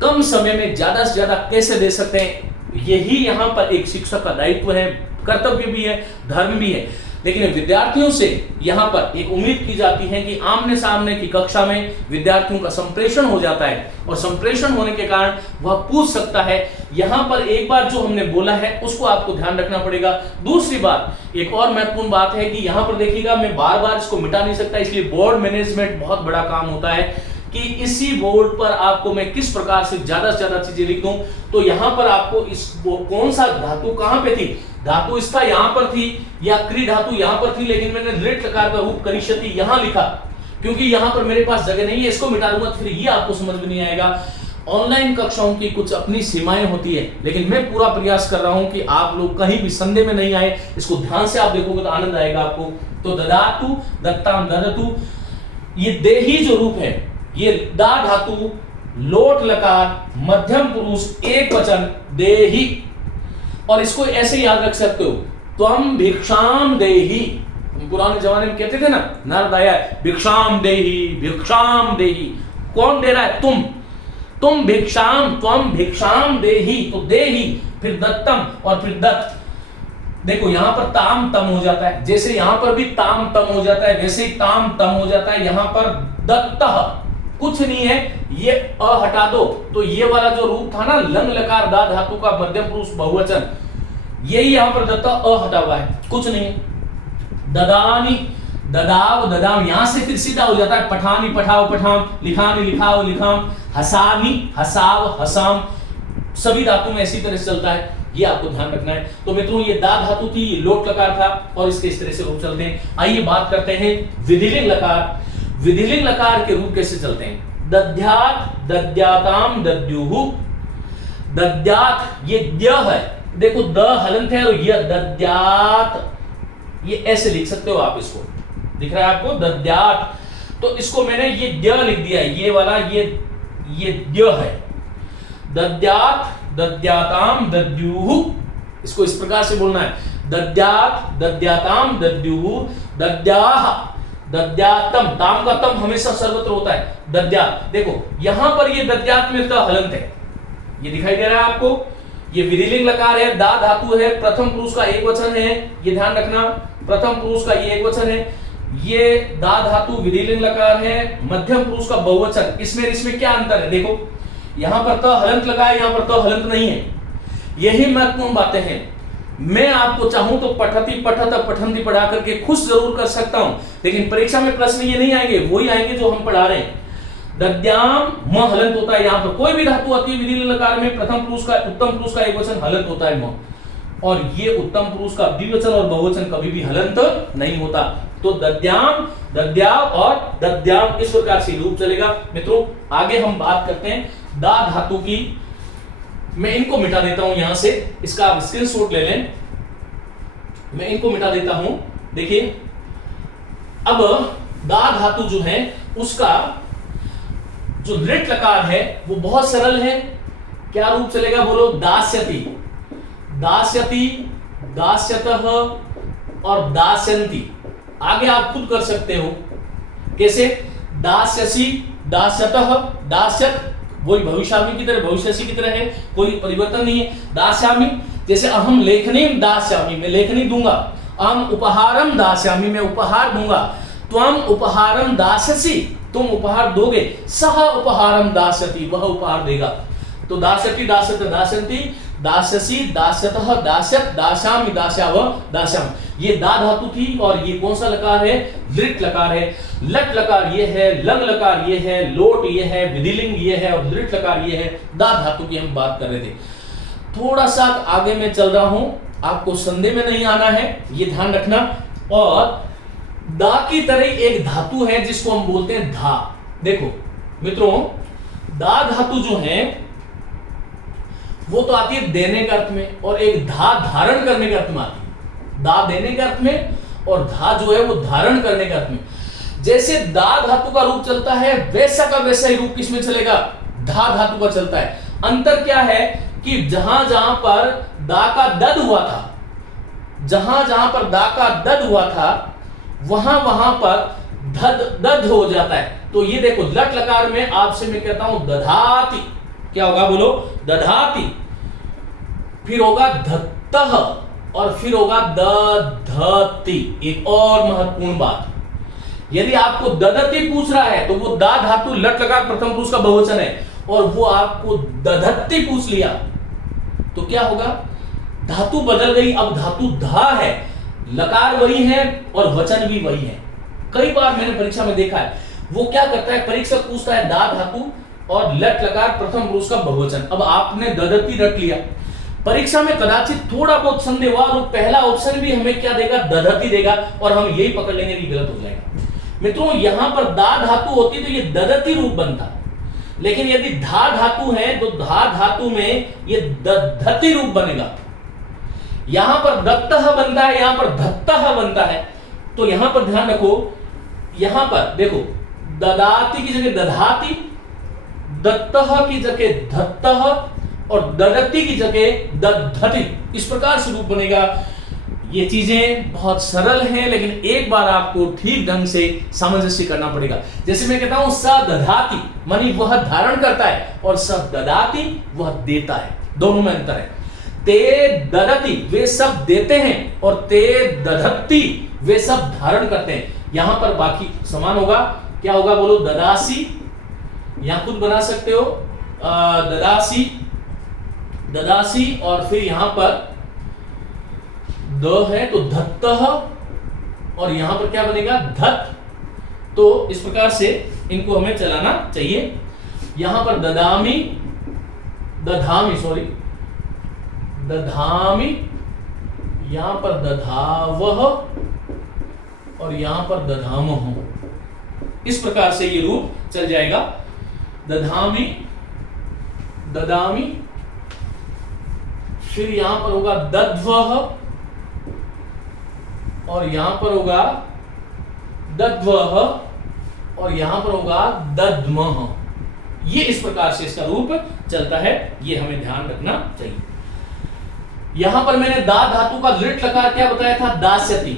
कम समय में ज्यादा से ज्यादा कैसे दे सकते हैं, यही यहाँ पर एक शिक्षक का दायित्व है, कर्तव्य भी है, धर्म भी है। लेकिन विद्यार्थियों से यहाँ पर एक उम्मीद की जाती है कि आमने सामने की कक्षा में विद्यार्थियों का संप्रेषण हो जाता है, और संप्रेषण होने के कारण वह पूछ सकता है। यहाँ पर एक बार जो हमने बोला है उसको आपको ध्यान रखना पड़ेगा। दूसरी बात, एक और महत्वपूर्ण बात है कि यहाँ पर देखिएगा, मैं बार बार इसको मिटा नहीं सकता, इसलिए बोर्ड मैनेजमेंट बहुत बड़ा काम होता है कि इसी बोर्ड पर आपको मैं किस प्रकार से ज्यादा चीजें लिख दूं। तो यहां पर आपको इस कौन सा धातु कहां पे थी, धातु इसका यहां पर थी या क्री धातु यहां पर थी, लेकिन मैंने लिट लकार का रूप करिष्यति यहां लिखा, क्योंकि यहां पर मेरे पास जगह नहीं है, इसको मिटा दूंगा फिर ये आपको समझ में नहीं आएगा। ऑनलाइन कक्षाओं की कुछ अपनी सीमाएं होती है, लेकिन मैं पूरा प्रयास कर रहा हूं कि आप लोग कहीं भी संदेह में नहीं आए, इसको ध्यान से आप देखोगे तो आनंद आएगा आपको। तो ददातु, दत्ताम, ददतु, ये देही जो रूप है, ये दा धातु लोट लकार मध्यम पुरुष एक वचन देही, और इसको ऐसे याद रख सकते हो, त्वम भिक्षाम देही। पुराने जमाने में कहते थे ना, नर दया भिक्षाम देही, भिक्षाम देही, कौन दे रहा है, तुम। तुम भिक्षाम, त्वम भिक्षाम देहि, तो देहि, फिर दत्तम और फिर दत्त। देखो यहां पर ताम तम हो जाता है, जैसे यहां पर भी ताम तम हो जाता है वैसे ही ताम तम हो जाता है। यहां पर दत्तः कुछ नहीं है, ये अ हटा दो तो ये वाला जो रूप था ना लंग लकार दा धातु का मध्यम पुरुष बहुवचन, यही यहां पर दत्ता अ हटा हुआ है, कुछ नहीं है। ददानी, ददाव, ददाम, यहां से फिर सीधा हो जाता है पठानी, पठाओ, पठाम, लिखानी, लिखाओ, लिखाम, हसानी, हसाव, हसाम, सभी धातु में इसी तरह से चलता है, ये आपको ध्यान रखना है। तो मित्रों ये दा धातु थी, ये लोट लकार था और इसके इस तरह से रूप चलते हैं। आइए बात करते हैं विधिलिंग लकार। विधिलिंग लकार के रूप कैसे चलते हैं? दध्यात, दद्याताम, दद्युहु। दद्यात ये द्य है, देखो द हलंत है और यह दद्यात, ये ऐसे लिख सकते हो आप, इसको दिख रहा है आपको दद्यात, तो इसको मैंने ये द्य लिख दिया है, ये वाला ये द्य है। दद्यात, दद्याताम, दद्युहु, इसको इस प्रकार से बोलना है, दद्यात, दद्याताम, दद्युहु, दद्याह, दद्यातम, ताम का तम हमेशा सर्वत्र होता है, दद्यात। देखो यहां पर ये दद्यात में त हलंत है, ये दिखाई दे रहा है आपको, ये विधिलिंग लकार है, दा धातु है, प्रथम पुरुष का एक वचन है, ये ध्यान रखना, प्रथम पुरुष का ये एक वचन है, ये दा धातु विधिलिंग लकार है, मध्यम पुरुष का बहुवचन। इसमें क्या अंतर है? देखो यहां पर तो हलंत लगा है, यहां पर तो हलंत नहीं है, यही महत्वपूर्ण बातें हैं। मैं आपको चाहूं तो पठती, पठत, पठंती पढ़ा करके खुश जरूर कर सकता हूं, लेकिन परीक्षा में प्रश्न ये नहीं आएंगे, वही आएंगे जो हम पढ़ा रहे हैं। दद्याम, म हलंत होता है, यहां पर कोई भी धातु आती है विधिलिंग लकार में, प्रथम पुरुष का, उत्तम पुरुष का एक वचन हलंत होता है म, और ये उत्तम पुरुष का द्विवचन और बहुवचन कभी भी हलंत नहीं होता। तो दद्याम, दद्याव और दद्याम इस प्रकार से रूप चलेगा। मित्रों आगे हम बात करते हैं दा धातु की। मैं इनको मिटा देता हूं यहां से, इसका आप स्क्रीनशॉट ले लें, मैं इनको मिटा देता हूं। देखिए अब दा धातु जो है उसका जो लृट लकार है वो बहुत सरल है। क्या रूप चलेगा बोलो? दास्यति, दास्यति, दास्यतः और दास्यन्ति। आगे आप खुद कर सकते हो, कैसे? दास्यसि, दास्यतः, दास्यत वही भविष्यामी की तरह, भविष्यसि की तरह है, कोई परिवर्तन नहीं है। दास्यामी, जैसे अहम लेखनीम दास्यामी, मैं लेखनी दूंगा। अहम उपहारम दास्यामी, मैं उपहार दूंगा। त्वम उपहारम दास्यसि, तुम उपहार दोगे। सह उपहारम दास्यति, वह उपहार देगा। तो दास्यति, दास्यत, दास्यन्ति, दास्यसि, दास्यतः, दास्यत, दास्यामि, दास्याव, दास्याम। ये दा धातु थी और ये कौन सा लकार है? लृट लकार है। लट लकार ये है, लंग लकार ये है, लोट ये है, विधिलिंग ये है और लृट लकार ये है। दा धातु की हम बात कर रहे थे। थोड़ा सा आगे मैं चल रहा हूं, आपको संदेह में नहीं आना है, ये ध्यान रखना। और दा की तरह एक धातु है जिसको हम बोलते हैं धा। देखो मित्रों, दा धातु जो है वो तो आती है देने के अर्थ में, और एक धा धारण करने के अर्थ में आती है। दा देने के अर्थ में और धा जो है वो धारण करने के अर्थ में। जैसे दा धातु का रूप चलता है वैसा का वैसा ही रूप किसमें चलेगा? धा धातु का चलता है। अंतर क्या है कि जहां जहां पर दा का दद हुआ था, जहां जहां पर दा का दद हुआ था वहां वहां पर धद दद हो जाता है। तो ये देखो लट लकार में आपसे मैं कहता हूं दधाति, क्या होगा बोलो? दधाति, फिर होगा धत्तः और फिर होगा दधति। एक और महत्वपूर्ण बात, यदि आपको दधति पूछ रहा है तो वो दा धातु लट लकार प्रथम पुरुष का बहुवचन है, और वो आपको दधति पूछ लिया तो क्या होगा? धातु बदल गई, अब धातु धा है, लकार वही है और वचन भी वही है। कई बार मैंने परीक्षा में देखा है, वो क्या करता है, परीक्षक पूछता है दा धातु और लट लकार प्रथम पुरुष का बहुवचन। अब आपने दधति रट लिया, परीक्षा में कदाचित थोड़ा बहुत संदेह हुआ और पहला ऑप्शन भी हमें क्या देगा? दधति देगा, और हम यही पकड़ लेंगे कि गलत हो जाएगा। मित्रों यहां पर दा धातु होती तो ये दधति रूप बनता, लेकिन यदि धा धातु है तो धा धातु में ये दधति रूप बनेगा। यहां पर दत्तः बनता है, यहां पर धत्तः बनता है। तो यहां पर ध्यान रखो, यहां पर देखो ददाति की जगह दधाति, दत्तः की जगह धत्तः और ददति की जगह दधति, इस प्रकार से रूप बनेगा। ये चीजें बहुत सरल हैं, लेकिन एक बार आपको ठीक ढंग से सामंजस्य करना पड़ेगा। जैसे मैं कहता हूं स दधाति, मानी वह धारण करता है, और स ददाति वह देता है, दोनों में अंतर है। ते ददति वे सब देते हैं, और ते दधत्ति वे सब धारण करते हैं। यहां पर बाकी समान होगा, क्या होगा बोलो, ददासी, यहां खुद बना सकते हो, ददासी, ददासी, और फिर यहां पर द है तो धत्तः, और यहां पर क्या बनेगा, धत। तो इस प्रकार से इनको हमें चलाना चाहिए। यहां पर ददामी, दधामी, सॉरी दधामी, यहां पर दधावह, और यहां पर दधामह। इस प्रकार से ये रूप चल जाएगा, दधामी, ददामी, फिर यहां पर होगा दध्वह, और यहां पर होगा दध्वह, और यहां पर होगा दध्मह। ये इस प्रकार से इसका रूप चलता है, ये हमें ध्यान रखना चाहिए। यहां पर मैंने दा धातु का लिट लकार क्या बताया था, दास्यति,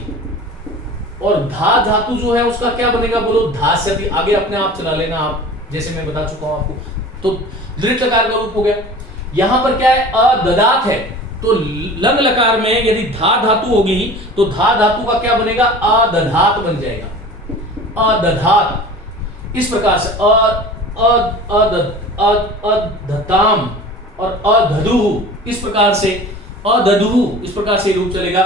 और धा धातु जो है उसका क्या बनेगा बोलो, धास्यति। आगे अपने आप चला लेना आप, जैसे मैं बता चुका हूं आपको। तो लिट लकार का रूप हो गया। यहां पर क्या है, अददात है, तो लंग लकार में यदि धा धातु होगी तो धा धातु का क्या बनेगा, अदधात बन जाएगा, अदधात। इस प्रकार से अदधताम और अदधु, इस प्रकार से अदधु, इस प्रकार से रूप चलेगा।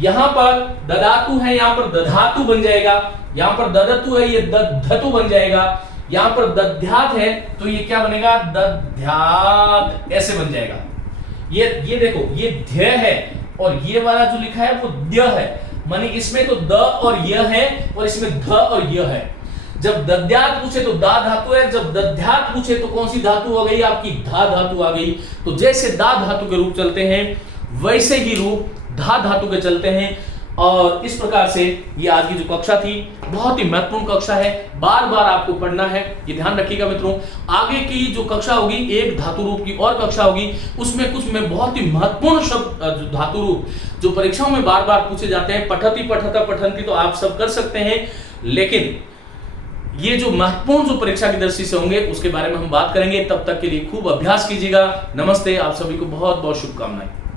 यहां पर ददातु है, यहां पर दधातु बन जाएगा, यहां पर ददतु है, ये दधतु बन जाएगा। यहां पर दध्यात है तो ये क्या बनेगा, दध्यात, ऐसे बन जाएगा। ये देखो, ये ध्य है, और ये वाला जो लिखा है वो द्य है, माने इसमें तो द और य है, और इसमें ध और य है। जब दद्यात पूछे तो दा धातु है, जब दध्यात पूछे तो कौन सी धातु आ गई आपकी, धा धातु आ गई। तो जैसे दा धातु के रूप चलते हैं वैसे ही रूप धा धातु के चलते हैं। और इस प्रकार से ये आज की जो कक्षा थी बहुत ही महत्वपूर्ण कक्षा है, बार बार आपको पढ़ना है, ये ध्यान रखिएगा मित्रों। आगे की जो कक्षा होगी, एक धातु रूप की और कक्षा होगी, उसमें कुछ में बहुत ही महत्वपूर्ण शब्द धातु रूप जो परीक्षाओं में बार बार पूछे जाते हैं, पठति, पठता, पठंती तो आप सब कर सकते हैं, लेकिन ये जो महत्वपूर्ण जो परीक्षा की दृष्टि से होंगे उसके बारे में हम बात करेंगे। तब तक के लिए खूब अभ्यास कीजिएगा। नमस्ते, आप सभी को बहुत बहुत शुभकामनाएं।